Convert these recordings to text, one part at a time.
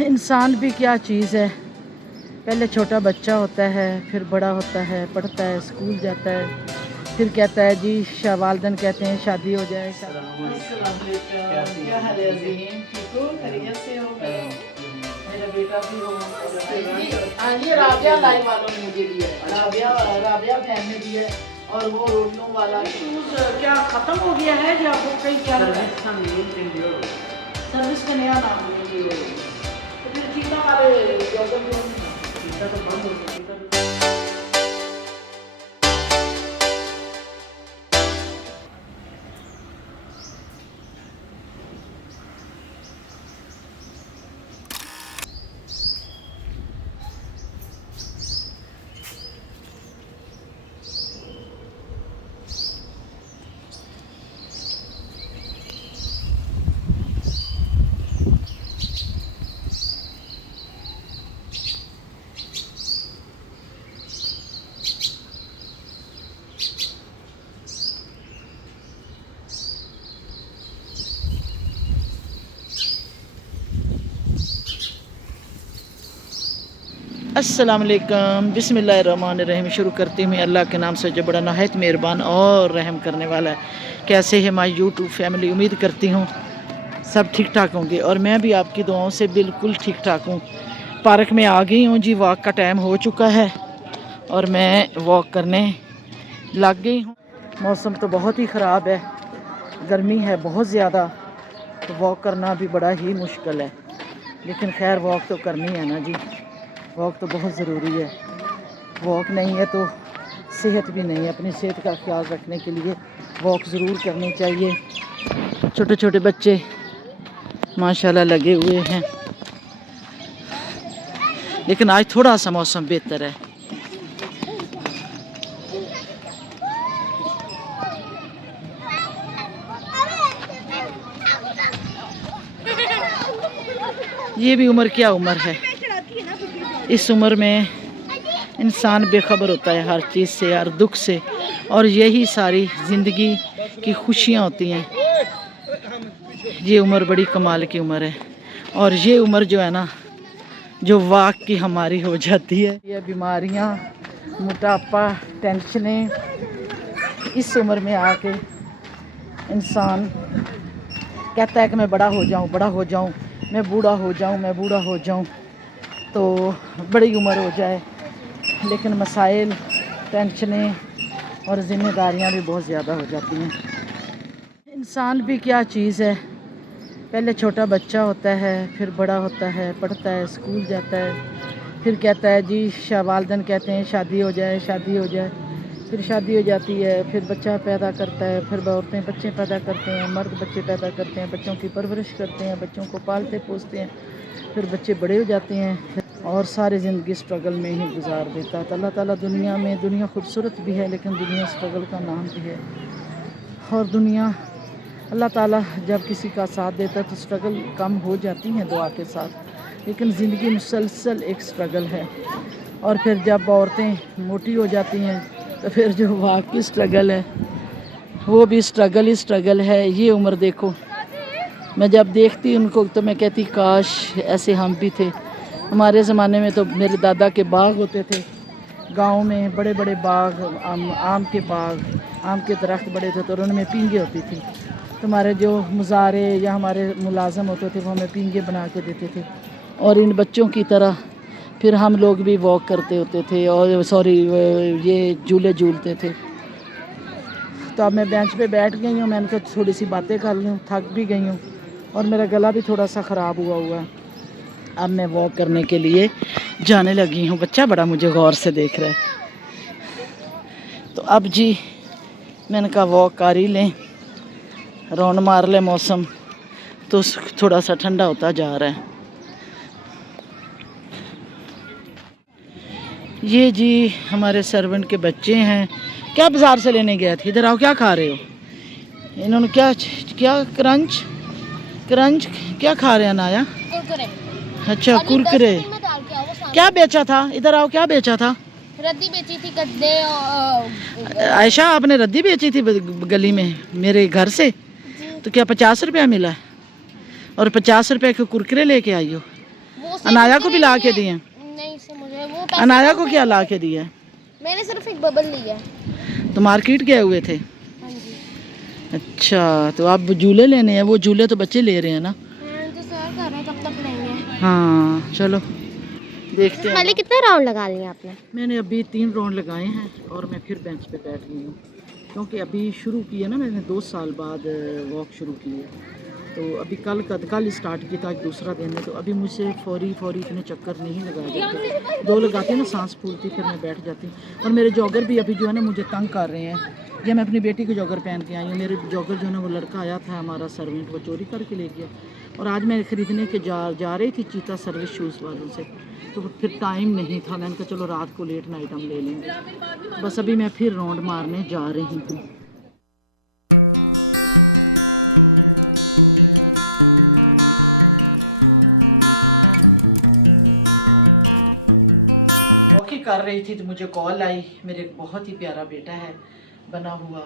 इंसान भी क्या चीज़ है। पहले छोटा बच्चा होता है, फिर बड़ा होता है, पढ़ता है, स्कूल जाता है, फिर कहता है जी वालिदैन कहते हैं शादी हो जाए। क्या हाल है अज़ीम? ठीक हो? खैरियत से हो? मेरा बेटा भी हो। हाँ, ये राबिया लाइव वालों ने मुझे दिया है, राबिया बहन ने दिया है। और वो रोटियों वाला शूज़ क्या ख़त्म हो गया है या वो कहीं क्या सर्विस का नया नाम है ये। तो फिर चीता वाले चीता तो बंद हो गया। अस्सलाम वालेकुम, बिस्मिल्लाहिर्रहमानिर्रहीम। शुरू करती हूँ अल्लाह के नाम से जो बड़ा नहायत मेहरबान और रहम करने वाला है। कैसे है माई यूट्यूब फैमिली? उम्मीद करती हूँ सब ठीक ठाक होंगे और मैं भी आपकी दुआओं से बिल्कुल ठीक ठाक हूँ। पार्क में आ गई हूँ जी, वॉक का टाइम हो चुका है और मैं वॉक करने लग गई हूँ। मौसम तो बहुत ही ख़राब है, गर्मी है बहुत ज़्यादा, तो वॉक करना भी बड़ा ही मुश्किल है, लेकिन खैर वॉक तो करनी है ना जी। वॉक तो बहुत ज़रूरी है, वॉक नहीं है तो सेहत भी नहीं है। अपनी सेहत का ख्याल रखने के लिए वॉक ज़रूर करनी चाहिए। छोटे छोटे बच्चे माशाल्लाह लगे हुए हैं, लेकिन आज थोड़ा सा मौसम बेहतर है। ये भी उम्र क्या उम्र है, इस उम्र में इंसान बेखबर होता है हर चीज़ से, हर दुख से, और यही सारी ज़िंदगी की खुशियाँ होती हैं। ये उम्र बड़ी कमाल की उम्र है, और ये उम्र जो है ना, जो वाक की हमारी हो जाती है। ये बीमारियाँ, मोटापा, टेंशनें, इस उम्र में आके इंसान कहता है कि मैं बड़ा हो जाऊँ, बड़ा हो जाऊँ, मैं बूढ़ा हो जाऊँ, मैं बूढ़ा हो जाऊँ, तो बड़ी उम्र हो जाए। लेकिन मसाइल, टेंशनें और ज़िम्मेदारियाँ भी बहुत ज़्यादा हो जाती हैं। इंसान भी क्या चीज़ है। पहले छोटा बच्चा होता है, फिर बड़ा होता है, पढ़ता है, स्कूल जाता है, फिर कहता है जी वालिदैन कहते हैं शादी हो जाए, शादी हो जाए, फिर शादी हो जाती है, फिर बच्चा पैदा करता है, फिर औरतें बच्चे पैदा करते हैं, मर्द बच्चे पैदा करते हैं, बच्चों की परवरिश करते हैं, बच्चों को पालते पोसते हैं, फिर बच्चे बड़े हो जाते हैं और सारी ज़िंदगी स्ट्रगल में ही गुजार देता है। तो अल्लाह ताला दुनिया खूबसूरत भी है, लेकिन दुनिया स्ट्रगल का नाम भी है। और दुनिया अल्लाह ताला जब किसी का साथ देता है तो स्ट्रगल कम हो जाती हैं दुआ के साथ, लेकिन ज़िंदगी मुसलसल एक स्ट्रगल है। और फिर जब औरतें मोटी हो जाती हैं तो फिर जो वाकई स्ट्रगल है वो भी स्ट्रगल ही स्ट्रगल है। ये उम्र देखो, मैं जब देखती उनको तो मैं कहती काश ऐसे हम भी थे। हमारे ज़माने में तो मेरे दादा के बाग होते थे गांव में, बड़े बड़े बाग, आम के बाग, आम के दरख्त बड़े थे, तो उनमें पींगे होती थी। तो हमारे जो मुजारे या हमारे मुलाजम होते थे वो हमें पींगे बना के देते थे, और इन बच्चों की तरह फिर हम लोग भी वॉक करते होते थे और ये झूले झूलते थे। तो अब मैं बेंच पे बैठ गई हूँ, मैंने कहा थोड़ी सी बातें कर लूँ, थक भी गई हूँ और मेरा गला भी थोड़ा सा ख़राब हुआ है। अब मैं वॉक करने के लिए जाने लगी हूँ। बच्चा बड़ा मुझे गौर से देख रहा है। तो अब जी मैंने कहा वॉक कर ही लें, राउंड मार ले। मौसम तो थोड़ा सा ठंडा होता जा रहा है। ये जी हमारे सर्वेंट के बच्चे हैं। क्या बाज़ार से लेने गए थे? इधर आओ, क्या खा रहे हो? इन्होंने क्या क्या क्रंच क्रंच क्या खा रहे हैं नाया? अच्छा कुरकुरे। क्या बेचा था? इधर आओ, क्या बेचा था? रद्दी बेची थी, गद्दे। आयशा आपने रद्दी बेची थी गली में मेरे घर से? तो क्या 50 रुपया मिला? और 50 रुपये के कुरकुरे लेके आई हो? वो पोस्टर अनाया को भी ला के दिए? नहीं से मुझे वो पैसे अनाया को क्या ला के दिया है? मैंने सिर्फ एक बबल ली है। तो मार्केट गए हुए थे? हाँ जी। अच्छा, तो आप झूले लेने हैं? वो झूले तो बच्चे ले रहे हैं ना? तो सर कर रहे हैं कब तक लेंगे। हाँ चलो देखते हैं। खाली कितने राउंड लगा लिए आपने? मैंने अभी 3 राउंड लगाए हैं और मैं फिर बेंच पे बैठ गई हूँ, क्योंकि अभी शुरू की है ना मैंने, 2 साल बाद वॉक शुरू की है। तो अभी कल स्टार्ट किया था, दूसरा दिन है। तो अभी मुझसे फौरी इतने चक्कर नहीं लगाए जाते। 2 लगाती हूँ ना, सांस फूलती, फिर मैं बैठ जाती हूँ। और मेरे जॉगर भी अभी जो है ना मुझे तंग कर रहे हैं। ये मैं अपनी बेटी के जॉगर पहन के आई हूँ। मेरे जॉगर जो है ना, वो लड़का आया था हमारा सर्वेंट, वो चोरी करके ले गया। और आज मैं ख़रीदने के जा रही थी चीता सर्विस शूज़ वालों से, तो फिर टाइम नहीं था। मैंने कहा चलो रात को लेट नाइट हम ले लेंगे। बस अभी मैं फिर राउंड मारने जा रही हूँ। वॉकिंग कर रही थी तो मुझे कॉल आई। मेरे एक बहुत ही प्यारा बेटा है बना हुआ,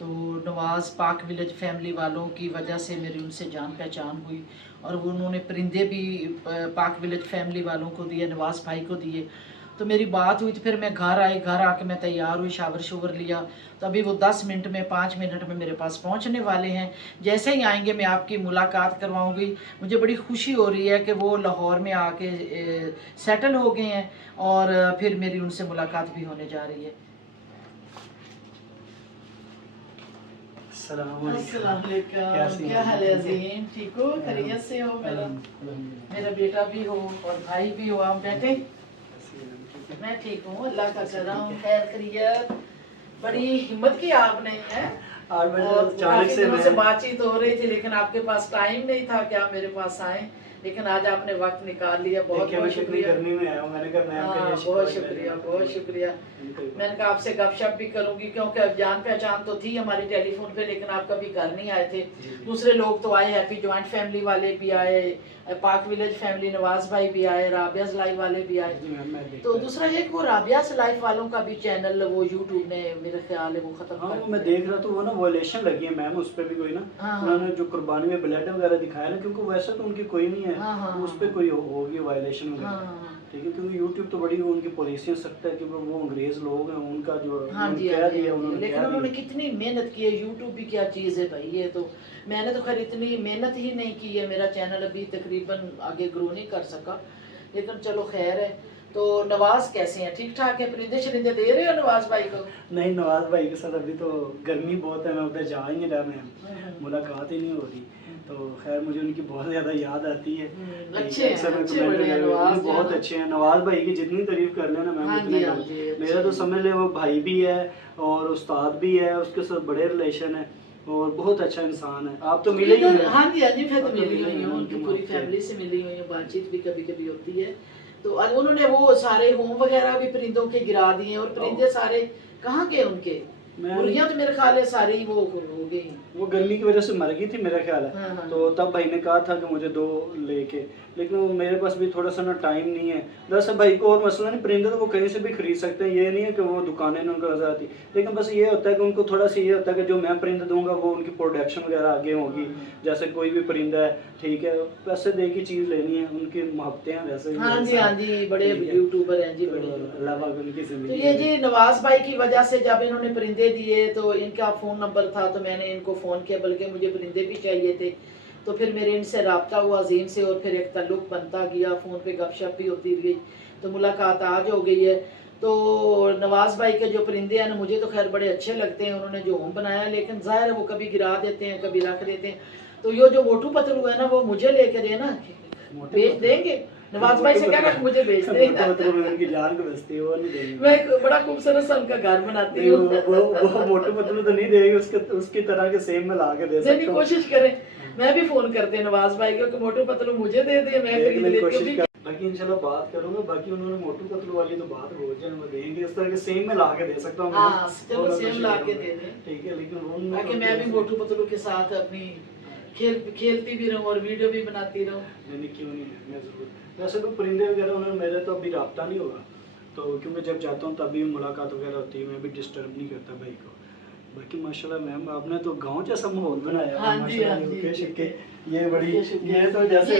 तो नवाज़ पाक विलेज फैमिली वालों की वजह से मेरी उनसे जान पहचान हुई। और वो उन्होंने परिंदे भी पाक विलेज फैमिली वालों को दिए, नवाज़ भाई को दिए। तो मेरी बात हुई तो फिर मैं घर आके मैं तैयार हुई, शावर लिया। तो अभी वो 10 मिनट में 5 मिनट में मेरे पास पहुंचने वाले हैं। जैसे ही आएंगे मैं आपकी मुलाकात करवाऊंगी। मुझे बड़ी खुशी हो रही है कि वो लाहौर में आके सेटल हो गए हैं और फिर मेरी उनसे मुलाकात भी होने जा रही है। क्या हाल है अजीम? ठीक हो? खैरियत से हो? मेरा बेटा भी हो और भाई भी हो। आप बैठे? मैं ठीक हूँ, अल्लाह का करम, खैर खैरियत। बड़ी हिम्मत की आपने है। और काफी दिनों से बातचीत हो रही थी, लेकिन आपके पास टाइम नहीं था कि आप मेरे पास आए, लेकिन आज आपने वक्त निकाल लिया। बहुत बहुत शुक्रिया। गर्मी में आया हूं, मैंने कहा मैं बहुत शुक्रिया। मैंने कहा आपसे गपशप भी करूंगी, क्योंकि अब जान पहचान तो थी हमारी टेलीफोन पे, लेकिन आप कभी घर नहीं आए थे। दूसरे लोग तो आए, हैप्पी जॉइंट फैमिली वाले भी आए, पाक विलेज फैमिली नवाज भाई भी आए, राबियाज लाइफ वाले भी आए। तो दूसरा एक वो राबियाज लाइफ वालों का भी चैनल वो यूट्यूब ने मेरे ख्याल है वो खत्म कर दिया। मैं देख रहा तो वो ना वॉयलेशन लगी है मैम उस पे भी कोई ना। उन्होंने जो कुर्बानी में ब्लड वगैरह दिखाया ना, क्योंकि वैसे तो उनकी कोई नहीं है, उस पे कोई होगी वायलेशन वगैरह। ठीक है, क्योंकि यूट्यूब तो बड़ी उनकी पॉलिसी सकता है कि वो अंग्रेज लोग हैं, उनका जो कह दिया उन्होंने। लेकिन उन्होंने कितनी मेहनत की है। यूट्यूब भी क्या चीज़ है भाई, ये तो मैंने तो खैर इतनी मेहनत ही नहीं की है। मेरा चैनल अभी तकरीबन आगे ग्रो नहीं कर सका, लेकिन चलो खैर है। तो नवाज कैसे हैं? ठीक ठाक है? परिंदे शरिंदे दे रहे हो नवाज भाई को? नहीं, नवाज भाई के साथ अभी तो गर्मी बहुत है, मैं उधर जा ही नहीं रहा, मैं मुलाकात ही नहीं हो रही। तो खैर मुझे उनकी बहुत ज़्यादा याद आती है। अच्छे बहुत अच्छे हैं नवाज भाई की, जितनी तारीफ कर लेना मैम उतनी कम। मेरा तो समझ ले वो भाई भी है और उस्ताद भी है, उसके साथ बड़े रिलेशन है और बहुत अच्छा इंसान है। आप तो मिले ही? हाँ जी मैं तो मिली हुई हूँ, उनकी पूरी फैमिली से मिली हुई हूँ, बातचीत भी कभी कभी होती है। तो उन्होंने वो सारे होम वगैरह भी परिंदों के गिरा दिए, और परिंदे सारे कहाँ के उनके? मुर्गियां तो मेरे ख्याल है सारी वो हो गई, वो गर्मी की वजह से मर गई थी मेरा ख्याल है। तो तब भाई ने कहा था कि मुझे 2 लेके, लेकिन वो मेरे पास भी थोड़ा सा ना टाइम नहीं है। दरअसल भाई को और मसला नहीं, परिंदे तो वो कहीं से भी खरीद सकते हैं, ये नहीं है कि वो दुकानें में उनको नजर आती। लेकिन बस ये होता है कि उनको थोड़ा सा ये होता है कि जो मैं परिंदा दूंगा वो उनकी प्रोडक्शन वगैरह आगे होगी। जैसे कोई भी परिंदा है, ठीक है, पैसे दे की चीज़ लेनी है, उनकी मोहब्बतें हैं वैसे। हाँ जी बड़े यूट्यूबर हैं जी, बड़े। अल्लाह उनकी तो ये जी नवाज भाई की वजह से जब इन्होंने परिंदे दिए तो इनका फ़ोन नंबर था, तो मैंने इनको फ़ोन किया, बल्कि मुझे परिंदे भी चाहिए थे। तो फिर मेरे इनसे रब्ता हुआ अजीम से, और फिर एक ताल्लुक़ बनता गया, फ़ोन पे गपशप भी होती गई, तो मुलाकात आज हो गई है। तो नवाज़ भाई के जो परिंदे हैं ना, मुझे तो खैर बड़े अच्छे लगते हैं। उन्होंने जो होम बनाया, लेकिन ज़ाहिर है वो कभी गिरा देते हैं, कभी रख देते हैं। तो ये जो मोटू पतलू है ना, वो मुझे लेके देना, बेच देंगे। नवाज भाई से कहना मुझे बेच दे, उनकी जान को बेचती है, वो नहीं देंगे। मैं एक बड़ा खूबसूरत सा उनका घर बनाती हूँ। वो मोटू पतलू तो नहीं देगी, उसकी तरह के सेम में ला के दे सकता हूं। कोशिश करें, मैं भी फोन करते हैं नवाज भाई को कि मोटू पतलू मुझे दे दे, मैं खरीद लेती हूं। बाकी इंशाल्लाह बात करूंगा। बाकी उन्होंने मोटू पतलू वाली तो बात हो जाए, मैं देंगे, इस तरह के सेम में ला के दे सकता हूं। हां चलो सेम ला के दे दें, ठीक है। लेकिन वो ताकि मैं भी मोटू पतलू के साथ अपनी खेलती भी रहूं और वीडियो भी बनाती रहूं। नहीं क्यों नहीं, मैं जरूर। वैसे तो परिंदे वगैरह उन्होंने मेरे तो अभी रब्ता नहीं होगा, तो क्योंकि जब जाता हूँ तभी मुलाकात वगैरह होती है, मैं भी डिस्टर्ब नहीं करता भाई को। बाकी माशाल्लाह मैम आपने तो गांव जैसा माहौल बनाया। हाँ जी ये बड़ी, ये तो जैसे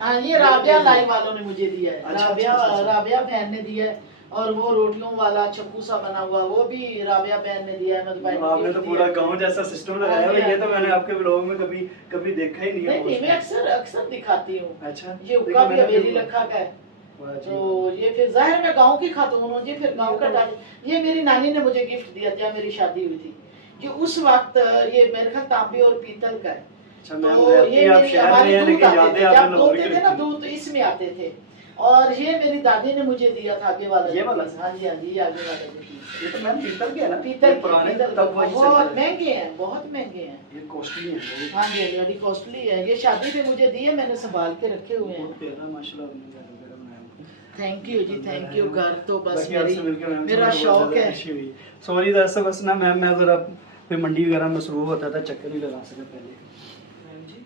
हाँ, ये राबिया लाइव वालों ने मुझे दिया है। अच्छा, राबिया अच्छा, अच्छा। राबिया बहन ने दिया है। और वो रोटियों वाला चक्कू सा बना हुआ वो भी राबिया बहन ने दिया है। मैं तो भाई आपने तो पूरा गांव जैसा सिस्टम लगाया हुआ है। ये तो मैंने आपके ब्लॉग में कभी कभी देखा ही नहीं है। नहीं, मैं अक्सर अक्सर दिखाती हूँ। अच्छा, ये हुक्का भी हवेली लखा का है। वाह जी, तो ये फिर जाहिर मैं गांव की खातून हूँ जी, फिर गांव का डाल। ये मेरी नानी ने मुझे गिफ्ट दिया जब मेरी शादी हुई थी। ये उस वक्त ये मेरे ख्याल तांबे और पीतल का है। अच्छा मैम, तो ये आप मेरी शहर में हमारी हैं, दूध लेकिन आते यादें थे, आपने जब लाहौर धोते की थे ना रखी। दूध तो इसमें आते थे। और ये मेरी दादी ने मुझे दिया था आगे वाला। ये वाला? हाँ जी, हाँ जी, ये आगे वाला जो पीस। ये तो मैम पीतल के है ना? पीतल ये के, पुराने पीतल तब वही चलते बहुत थे। महंगे हैं, बहुत महंगे हैं। ये कॉस्टली है। हाँ जी, बड़ी कॉस्टली है। ये शादी पे मुझे दिए, मैंने संभाल के रखे हुए हैं। बहुत प्यारा माशाल्लाह आपने घर वगैरह बनाया। Thank you ji, thank you. घर तो बस बाकी आपसे मिलके मैम मेरा मुझे बहुत शौक ज़्यादा है। खुशी हुई। सॉरी दरअसल बस ना मैम, मैं ज़रा फिर मंडी वगैरह में शुरू होता था, चक्कर नहीं लगा सका पहले। मैम जी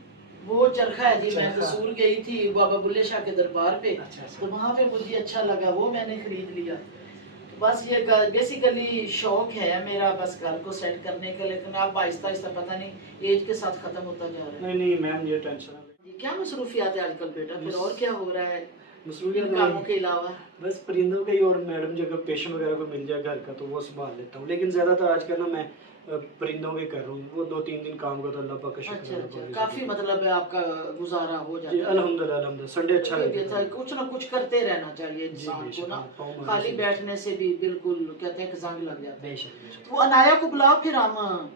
वो चरखा है जी, मैं चरखा। कसूर गई थी बाबा बुल्ले शाह के दरबार पे। अच्छा, अच्छा। तो वहाँ पे मुझे अच्छा लगा, वो मैंने खरीद लिया। तो बस ये बेसिकली शौक है मेरा, बस घर को सेट करने का। लेकिन अब आहिस्ता आहिस्ता पता नहीं एज के साथ खत्म होता जा रहा है। नहीं नहीं मैम, ये टेंशन ना लें। जी, क्या मसरूफियात है आजकल बेटा? फिर और क्या हो रहा है मसरूफियत इन कामों के अलावा? बस परिंदों का ही, और मैडम जी अगर पेशेंट वगैरह को मिल जाए घर का तो वो संभाल लेता हूँ। लेकिन ज़्यादातर आजकल ना मैं परिंदों के कर रहा हूँ। वो 2-3 दिन काम का तो अल्लाह पाक का शुक्र अच्छा है। अच्छा, काफी मतलब है आपका गुजारा हो जाता जी है। अल्हम्दुलिल्लाह अल्हम्दुलिल्लाह। संडे अच्छा ये लगता है। कुछ ना कुछ करते रहना चाहिए जी, इंसान बेशक, को ना। पाँव मारने खाली से- बैठने से भी बिल्कुल कहते हैं कि जंग लग जाता है। बेशक बेशक। वो अनाया को बुलाओ, फिर हम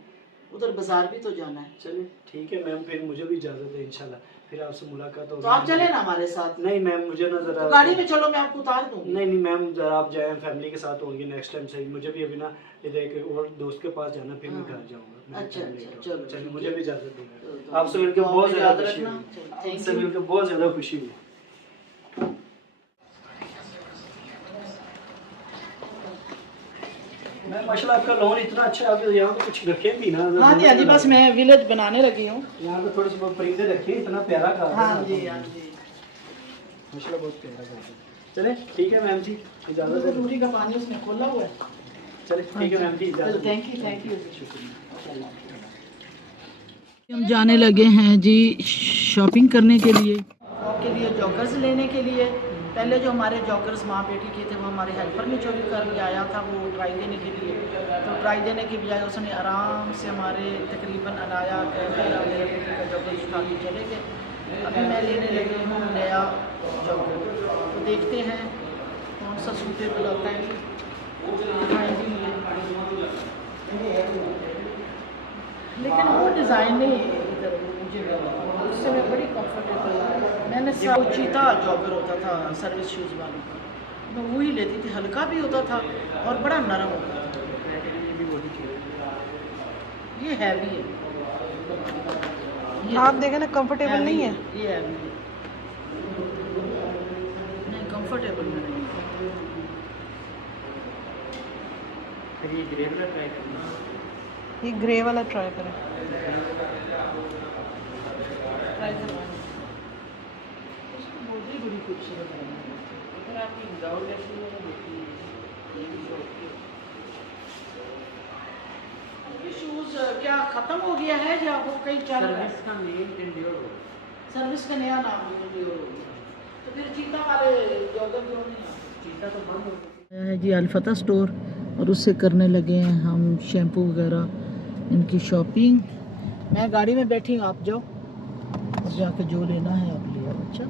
उधर बाजार भी तो जाना है। चलिए ठीक है मैम, फिर मुझे भी इजाज़त है इंशाल्लाह। फिर आपसे मुलाकात होगी। तो आप चले ना हमारे साथ। नहीं मैम, मुझे ना ज़रा तो गाड़ी में चलो, मैं आपको उतार दूंगी। नहीं नहीं मैम, ज़रा आप जाएं, फैमिली के साथ होंगे नेक्स्ट टाइम से। मुझे भी अभी ना इधर एक और दोस्त के पास जाना, फिर मैं घर जाऊंगा। मैं अच्छा, time अच्छा, लेकर। चलो, चलिए ठीक मुझे है। भी इजाज़त देंगे। तो आपसे मिलकर दुआ बहुत में ज़्यादा याद खुशी रखना। हुई। चलो, thank आपसे you। मिलकर बहुत ज़्यादा खुशी हुई। मैम माशाल्लाह आपका लॉन इतना अच्छा है, आप यहाँ पे कुछ रखें भी ना। हाँ जी, हाँ जी, बस मैं विलेज बनाने लगी हूँ। यहाँ पे थोड़े से परिंदे रखे, इतना प्यारा घर है। हाँ जी, हाँ जी। माशाल्लाह बहुत प्यारा घर है। चले ठीक है मैम जी, इजाज़त है। दूरी का पानी उसने खोला हुआ है। चले ठीक है मैम जी, चलो, इजाज़त। Thank you, thank you. हम जाने लगे हैं जी शॉपिंग करने के लिए। आपके लिए जॉगर्स लेने के लिए। पहले जो हमारे जॉगर्स माँ बेटी के थे वो हमारे हेल्पर ने चोरी कर के आया था, वो ट्राई देने के लिए। तो ट्राई देने की बजाय उसने आराम से हमारे तकरीबन अनाया मेरा मेरे बेटी का जॉगर्स उठा के चले गए। अभी मैं लेने लगी हूँ नया जॉगर। तो देखते हैं कौन सा सूटेबल होता है। हाँ जी, लेकिन वो डिज़ाइन नहीं इधर मुझे लगा, उससे मैं बड़ी कंफर्टेबल। मैंने सब चीता जॉगर होता था सर्विस शूज़ वालों का, मैं वही लेती थी। हल्का भी होता था और बड़ा नरम होता था। ये हैवी है, आप देखें ना, कंफर्टेबल नहीं है। ये हैवी है, नहीं कंफर्टेबल नहीं है। ये ग्रे वाला ट्राई करें। ट्राई करवाना, उसकी बॉडी बड़ी खूबसूरत है। अगर आपकी विदाउट ऐसी मैंने देखी है, ये भी शॉर्ट की। ये शूज़ क्या ख़त्म हो गया है या वो कहीं चल रहा है? सर्विस का नया नाम इंडियोर हो गया। तो फिर चीता वाले जॉगर क्यों नहीं आते? चीता तो बंद हो गया है जी अलफता स्टोर, और उससे करने लगे हैं हम शैम्पू वगैरह इनकी शॉपिंग। मैं गाड़ी में बैठी हूँ, आप जाओ जाके जो लेना है आप ले आओ। अच्छा।